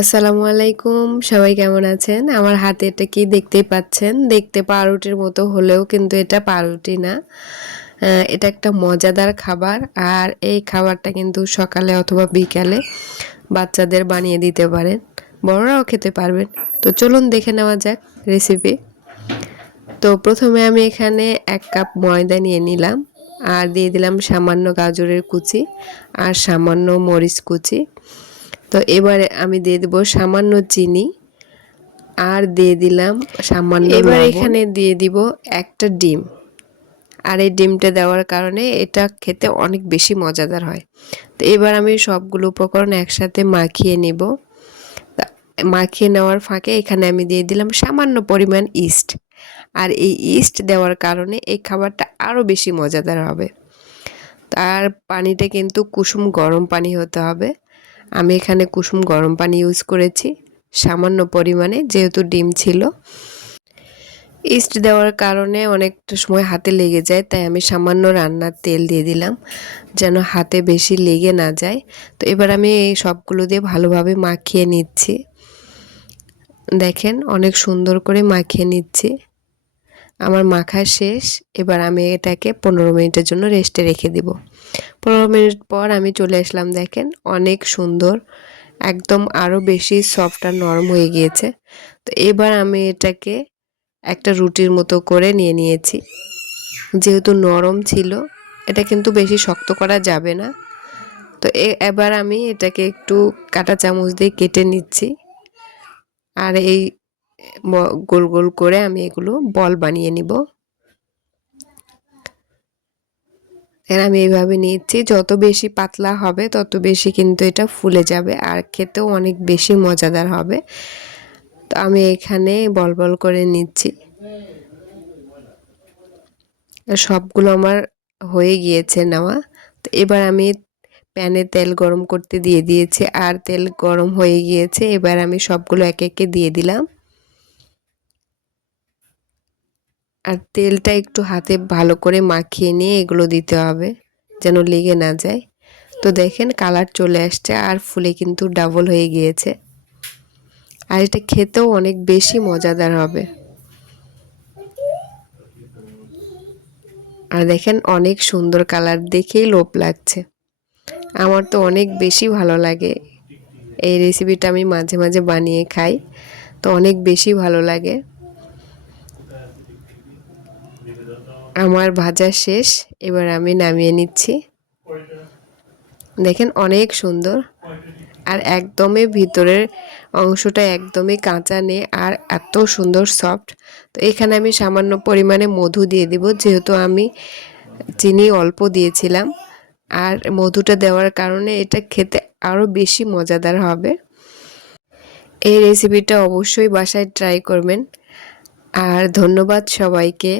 আসসালামু আলাইকুম। সবাই কেমন আছেন? আমার হাতে এটা কি দেখতেই পাচ্ছেন? দেখতে পাউরুটির মতো হলেও কিন্তু এটা পাউরুটি না। এটা একটা মজাদার খাবার আর এই খাবারটা কিন্তু সকালে অথবা বিকালে বাচ্চাদের বানিয়ে দিতে পারেন। বড়রাও খেতে পারবেন। তো চলুন দেখে নেওয়া যাক রেসিপি তো প্রথমে আমি এখানে এক কাপ ময়দা নিয়ে নিলাম আর দিয়ে দিলাম সামান্য গাজরের কুচি আর সামান্য মরিচ কুচি। তো এবারে আমি দিয়ে দেবো সামান্য চিনি আর দিয়ে দিলাম সামান্য এবার এখানে দিয়ে দিব একটা ডিম। আর এই ডিমটা দেওয়ার কারণে এটা খেতে অনেক বেশি মজাদার হয়। তো এবার আমি সবগুলো উপকরণ একসাথে মাখিয়ে নিব। তা মাখিয়ে নেওয়ার ফাঁকে এখানে আমি দিয়ে দিলাম সামান্য পরিমাণ ইস্ট। আর এই ইস্ট দেওয়ার কারণে এই খাবারটা আরও বেশি মজাদার হবে। তার পানিটা কিন্তু কুসুম গরম পানি হতে হবে। আমি এখানে কুসুম গরম পানি ইউজ করেছি, সামান্য পরিমাণে যেহেতু ডিম ছিল। ইস্ট দেওয়ার কারণে অনেকটা সময় হাতে লেগে যায়, তাই আমি সামান্য রান্নার তেল দিয়ে দিলাম যেন হাতে বেশি লেগে না যায়। তো এবার আমি এই সবগুলো দিয়ে ভালোভাবে মাখিয়ে নিচ্ছি। দেখেন অনেক সুন্দর করে মাখিয়ে নিচ্ছি। আমার মাখা শেষ, এবার আমি এটাকে পনেরো মিনিটের জন্য রেস্টে রেখে দিব। পনেরো মিনিট পর আমি চলে আসলাম দেখেন, অনেক সুন্দর, একদম আরও বেশি সফট আর নরম হয়ে গিয়েছে। তো এবার আমি এটাকে একটা রুটির মতো করে নিয়ে নিয়েছি। যেহেতু নরম ছিল, এটা কিন্তু বেশি শক্ত করা যাবে না। তো এবার আমি এটাকে একটু কাটা চামচ দিয়ে কেটে নিচ্ছি। আর এই গোল গোল করে আমি এগুলো বল বানিয়ে নিব। আমি এইভাবে নিচ্ছি, যত বেশি পাতলা হবে, তত বেশি কিন্তু এটা ফুলে যাবে আর খেতেও অনেক বেশি মজাদার হবে। তো আমি এখানে বল বল করে নিচ্ছি। সবগুলো আমার হয়ে গিয়েছে নেওয়া। তো এবার আমি প্যানে তেল গরম করতে দিয়ে দিয়েছি। আর তেল গরম হয়ে গিয়েছে, এবার আমি সবগুলো একে একে দিয়ে দিলাম। আর তেলটা একটু হাতে ভালো করে মাখিয়ে নিয়ে এগুলো দিতে হবে, যেন লেগে না যায়। তো দেখেন কালার চলে আসছে আর ফুলে কিন্তু ডাবল হয়ে গিয়েছে। আর এটা খেতেও অনেক বেশি মজাদার হবে। আর দেখেন অনেক সুন্দর কালার দেখেই লোভ লাগছে। আমার তো অনেক বেশি ভালো লাগে। এই রেসিপিটা আমি মাঝে মাঝে বানিয়ে খাই, তো অনেক বেশি ভালো লাগে। আমার ভাজা শেষ, এবার আমি নামিয়ে নিচ্ছি। দেখেন অনেক সুন্দর। আর একদমই ভিতরের অংশটা একদমই কাঁচা নেই আর এত সুন্দর সফট তো এখানে আমি সামান্য পরিমাণে মধু দিয়ে দিব, যেহেতু আমি চিনি অল্প দিয়েছিলাম। আর মধুটা দেওয়ার কারণে এটা খেতে আরও বেশি মজাদার হবে। এই রেসিপিটা অবশ্যই বাসায় ট্রাই করবেন। আর ধন্যবাদ সবাইকে।